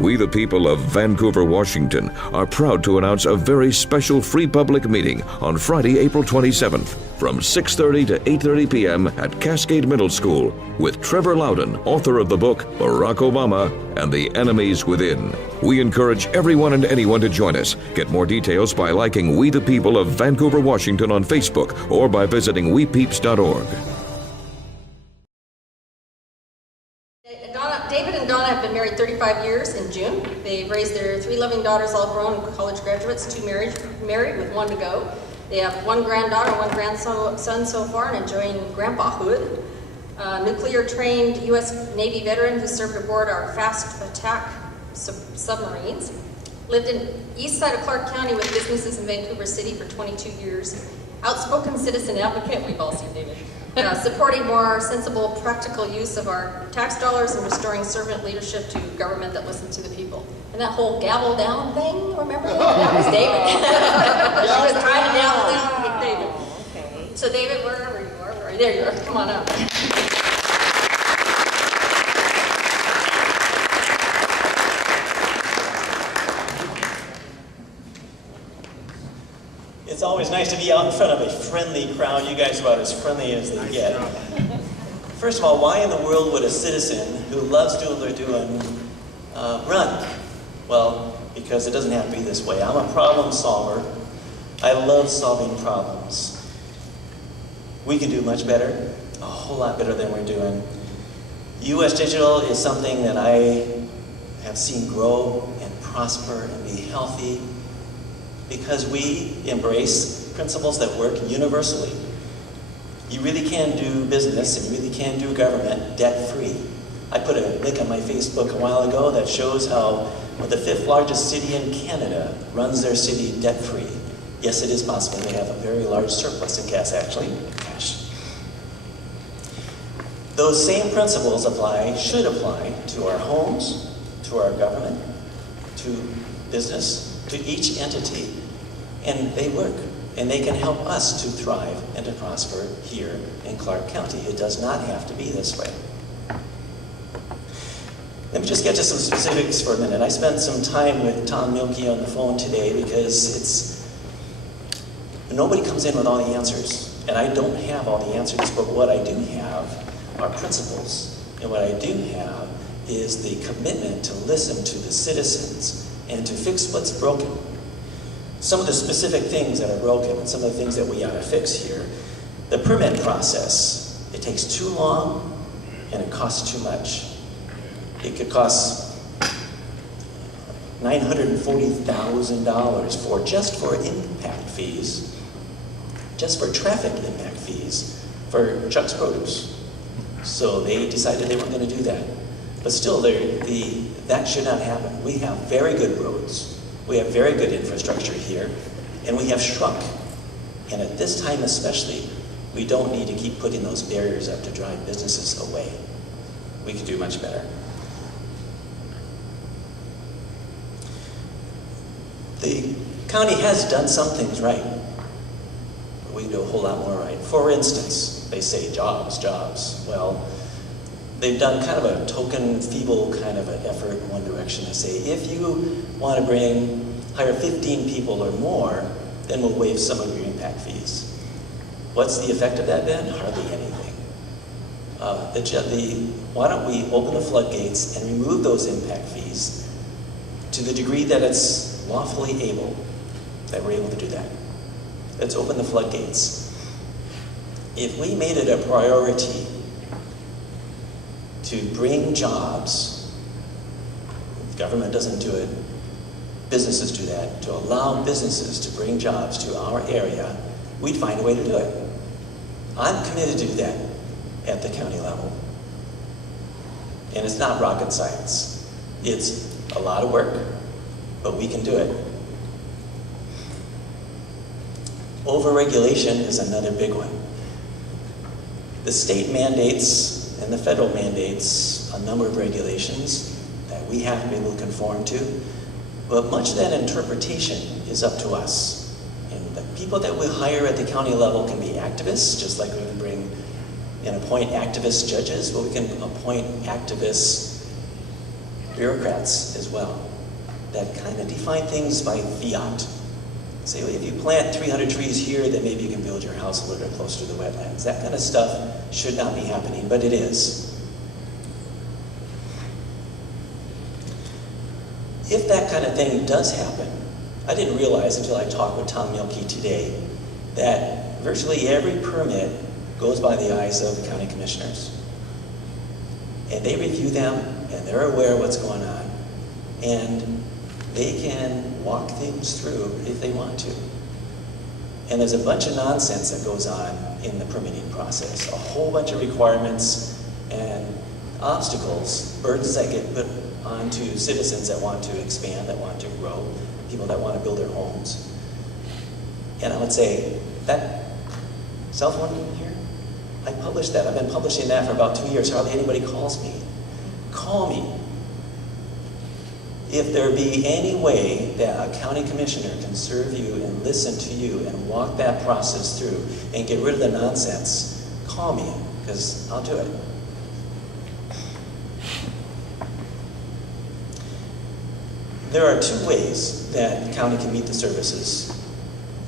We the people of Vancouver, Washington are proud to announce a very special free public meeting on Friday, April 27th from 6:30 to 8:30 p.m. at Cascade Middle School with Trevor Loudon, author of the book Barack Obama and the Enemies Within. We encourage everyone and anyone to join us. Get more details by liking We the People of Vancouver, Washington on Facebook or by visiting wepeeps.org. David and Donna have been married 35 years in June. They've raised their 3 loving daughters, all grown and college graduates, 2 married with 1 to go. They have 1 granddaughter, 1 grandson so far, and enjoying grandpahood. Nuclear-trained U.S. Navy veteran who served aboard our fast attack submarines. Lived in east side of Clark County with businesses in Vancouver City for 22 years. Outspoken citizen advocate, we've all seen David. Supporting more sensible, practical use of our tax dollars and restoring servant leadership to government that listens to the people. And that whole gavel down thing, remember that? That was David. She was trying to gavel down with David. Okay. So David, wherever you are, there you are, come on up. It's always nice to be out in front of a friendly crowd. You guys are about as friendly as they get. First of all, why in the world would a citizen who loves doing what they're doing run? Well, because it doesn't have to be this way. I'm a problem solver. I love solving problems. We can do much better, a whole lot better than we're doing. U.S. Digital is something that I have seen grow and prosper and be healthy, because we embrace principles that work universally. You really can do business and you really can do government debt-free. I put a link on my Facebook a while ago that shows how the 5th largest city in Canada runs their city debt-free. Yes, it is possible. They have a very large surplus in cash, actually. Those same principles should apply to our homes, to our government, to business, to each entity, and they work, and they can help us to thrive and to prosper here in Clark County. It does not have to be this way. Let me just get to some specifics for a minute. I spent some time with Tom Mielke on the phone today because nobody comes in with all the answers, and I don't have all the answers, but what I do have are principles, and what I do have is the commitment to listen to the citizens and to fix what's broken. Some of the specific things that are broken and some of the things that we ought to fix here. The permit process, it takes too long and it costs too much. It could cost $940,000 just for impact fees, just for traffic impact fees for Chuck's Produce. So they decided they weren't going to do that. But still, that should not happen. We have very good roads. We have very good infrastructure here, and we have shrunk. And at this time especially, we don't need to keep putting those barriers up to drive businesses away. We can do much better. The county has done some things right, but we can do a whole lot more right. For instance, they say jobs, jobs. Well, they've done kind of a token, feeble kind of an effort in one direction. They say, if you want to hire 15 people or more, then we'll waive some of your impact fees. What's the effect of that then? Hardly anything. Why don't we open the floodgates and remove those impact fees to the degree that it's lawfully able, that we're able to do that. Let's open the floodgates. If we made it a priority to bring jobs, the government doesn't do it, businesses do that, to allow businesses to bring jobs to our area, we'd find a way to do it. I'm committed to do that at the county level. And it's not rocket science. It's a lot of work, but we can do it. Overregulation is another big one. The state mandates and the federal mandates a number of regulations that we have to be able to conform to, but much of that interpretation is up to us. And the people that we hire at the county level can be activists, just like we can bring and appoint activist judges, but we can appoint activist bureaucrats as well that kind of define things by fiat. Say, well, if you plant 300 trees here, then maybe you can build your house a little bit closer to the wetlands. That kind of stuff should not be happening, but it is. If that kind of thing does happen, I didn't realize until I talked with Tom Mielke today that virtually every permit goes by the eyes of the county commissioners. And they review them, and they're aware of what's going on. And they can walk things through if they want to. And there's a bunch of nonsense that goes on in the permitting process. A whole bunch of requirements and obstacles, burdens that get put onto citizens that want to expand, that want to grow, people that want to build their homes. And I would say, that cell phone here, I published that. I've been publishing that for about 2 years. Hardly anybody calls me. Call me. If there be any way that a county commissioner can serve you and listen to you and walk that process through and get rid of the nonsense, call me, because I'll do it. There are two ways that the county can meet the services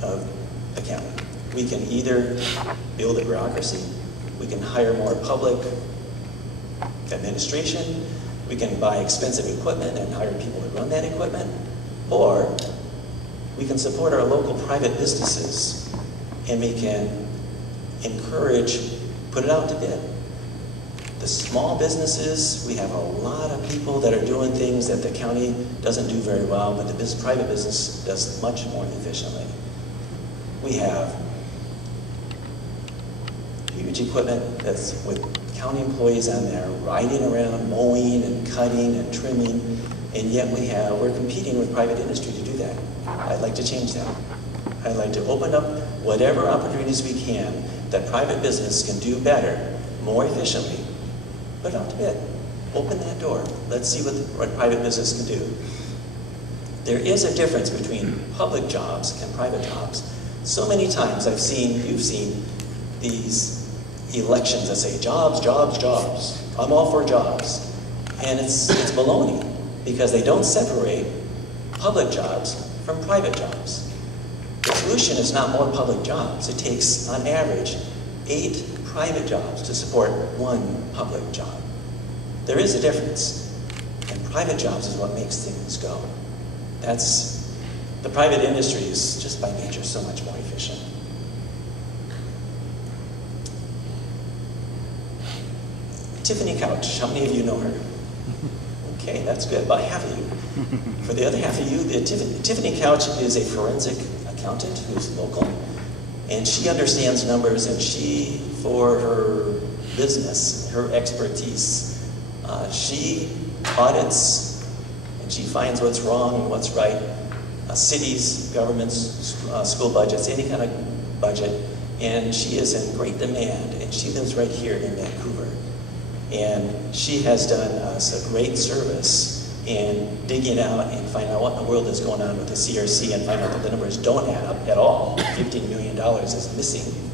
of the county. We can either build a bureaucracy, we can hire more public administration, we can buy expensive equipment and hire people to run that equipment, or we can support our local private businesses and we can encourage, put it out to bid. The small businesses, we have a lot of people that are doing things that the county doesn't do very well, but the private business does much more efficiently. We have huge equipment that's with county employees on there riding around, mowing and cutting and trimming, and yet we're competing with private industry to do that. I'd like to change that. I'd like to open up whatever opportunities we can that private business can do better, more efficiently. Put it out to bid. Open that door. Let's see what private business can do. There is a difference between public jobs and private jobs. So many times you've seen these elections that say jobs, jobs, jobs. I'm all for jobs. And it's baloney because they don't separate public jobs from private jobs. The solution is not more public jobs. It takes, on average, 8 private jobs to support 1 public job. There is a difference, and private jobs is what makes things go. The private industry is just by nature so much more efficient. Tiffany Couch, how many of you know her? Okay, that's good, about half of you. For the other half of you, Tiffany Couch is a forensic accountant who's local, and she understands numbers, and she, for her business, her expertise, she audits and she finds what's wrong and what's right. Cities, governments, school budgets, any kind of budget, and she is in great demand, and she lives right here in Vancouver. And she has done us a great service in digging out and finding out what in the world is going on with the CRC and finding out that the numbers don't add up at all. $15 million is missing.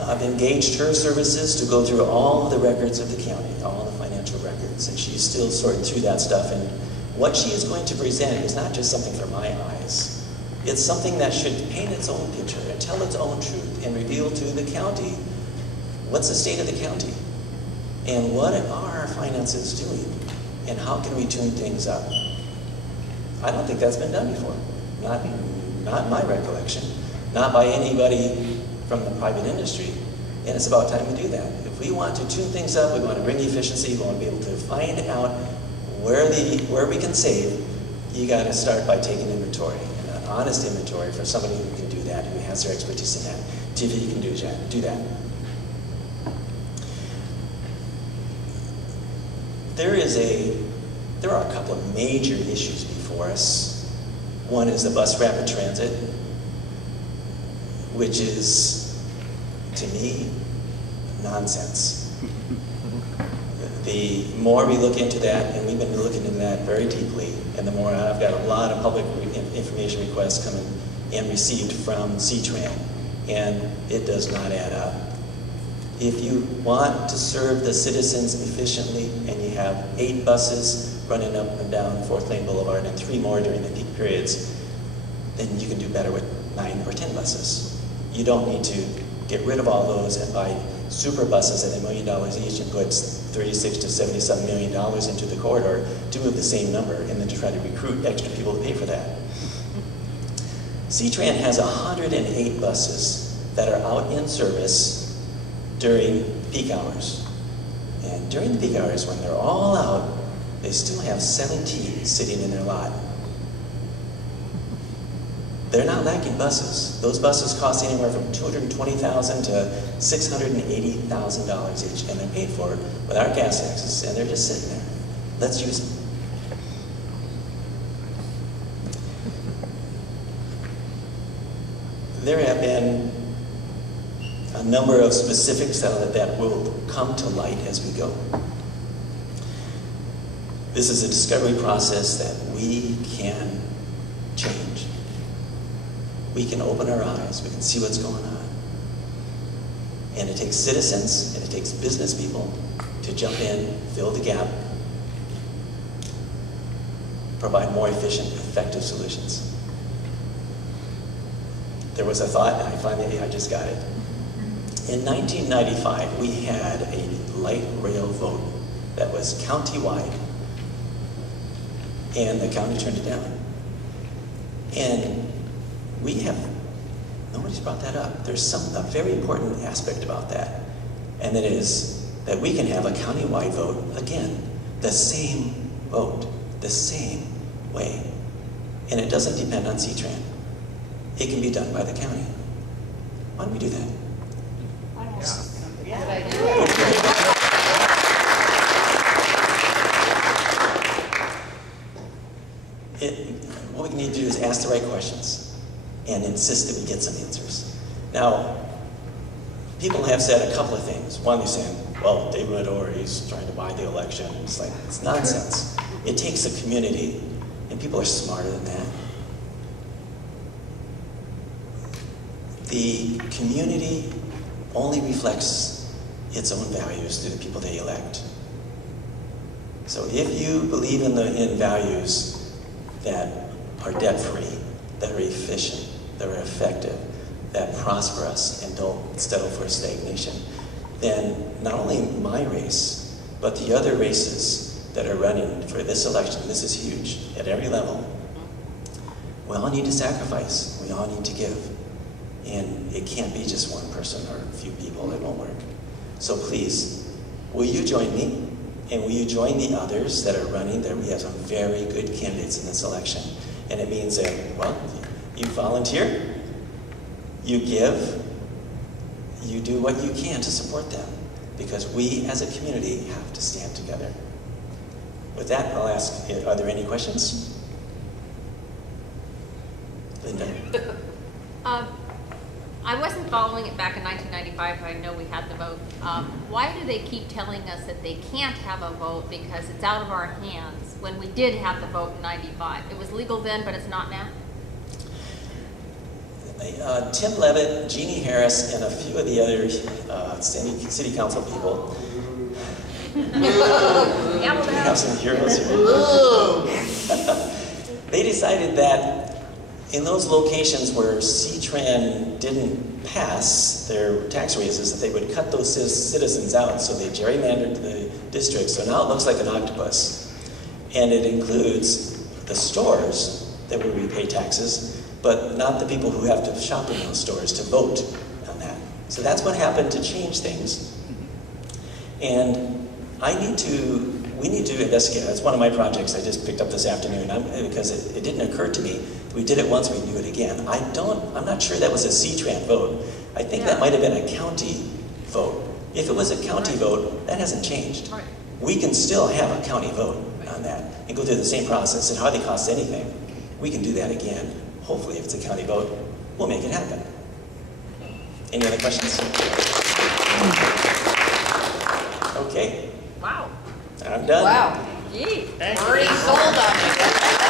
I've engaged her services to go through all the records of the county, all the financial records, and she's still sorting through that stuff. And what she is going to present is not just something for my eyes. It's something that should paint its own picture and tell its own truth and reveal to the county what's the state of the county and what are our finances doing and how can we tune things up. I don't think that's been done before, not in my recollection, not by anybody from the private industry, and it's about time we do that. If we want to tune things up, we want to bring efficiency, we want to be able to find out where we can save, you got to start by taking inventory, and an honest inventory for somebody who can do that, who has their expertise in that. TV can do that. There are a couple of major issues before us. One is the bus rapid transit, which is, to me, nonsense. The more we look into that, and we've been looking into that very deeply, and the more I've got a lot of public information requests coming and received from C-Tran, and it does not add up. If you want to serve the citizens efficiently and you have 8 buses running up and down 4th Lane Boulevard and 3 more during the peak periods, then you can do better with 9 or 10 buses. You don't need to get rid of all those and buy super buses at $1 million each and put $36 to $77 million into the corridor to move the same number and then to try to recruit extra people to pay for that. C-Tran has 108 buses that are out in service during peak hours. And during the peak hours, when they're all out, they still have 17 sitting in their lot. They're not lacking buses. Those buses cost anywhere from $220,000 to $680,000 each, and they're paid for with our gas taxes, and they're just sitting there. Let's use them. There have been a number of specifics that will come to light as we go. This is a discovery process that we can change. We can open our eyes, we can see what's going on. And it takes citizens, and it takes business people to jump in, fill the gap, provide more efficient, effective solutions. There was a thought, and I just got it. In 1995, we had a light rail vote that was county-wide, and the county turned it down. And nobody's brought that up. There's a very important aspect about that, and that is that we can have a county-wide vote, again, the same vote, the same way. And it doesn't depend on C-Tran. It can be done by the county. Why don't we do that? What we need to do is ask the right questions and insist that we get some answers. Now, people have said a couple of things. One, they're saying, well, David Madore, he's trying to buy the election. It's like, it's nonsense. It takes a community, and people are smarter than that. The community only reflects its own values through the people they elect. So if you believe in values that are debt-free, that are efficient, that are effective, that prosper us and don't settle for stagnation, then not only my race, but the other races that are running for this election, this is huge, at every level, we all need to sacrifice, we all need to give. And it can't be just one person or a few people, it won't work. So please, will you join me? And will you join the others that are running there? We have some very good candidates in this election. And it means that, well, you volunteer, you give, you do what you can to support them. Because we as a community have to stand together. With that, I'll ask, are there any questions? Linda? I wasn't following it back in 1995. I know we had the vote. Why do they keep telling us that they can't have a vote because it's out of our hands when we did have the vote in 95? It was legal then, but it's not now? Tim Levitt, Jeannie Harris, and a few of the other city council people. We have some heroes here. They decided that in those locations where C-Tran didn't pass their tax raises, that they would cut those citizens out, so they gerrymandered the district. So now it looks like an octopus. And it includes the stores that will repay taxes, but not the people who have to shop in those stores to vote on that. So that's what happened to change things. And we need to investigate. That's one of my projects I just picked up this afternoon because it didn't occur to me. We did it once, we do it again. I'm not sure that was a C-Tran vote. I think that might have been a county vote. If it was a county vote, that hasn't changed. Right. We can still have a county vote on that and go through the same process. It hardly costs anything. We can do that again. Hopefully, if it's a county vote, we'll make it happen. Any other questions? Okay. Wow. I'm done. Wow. Gee. Already sold on it.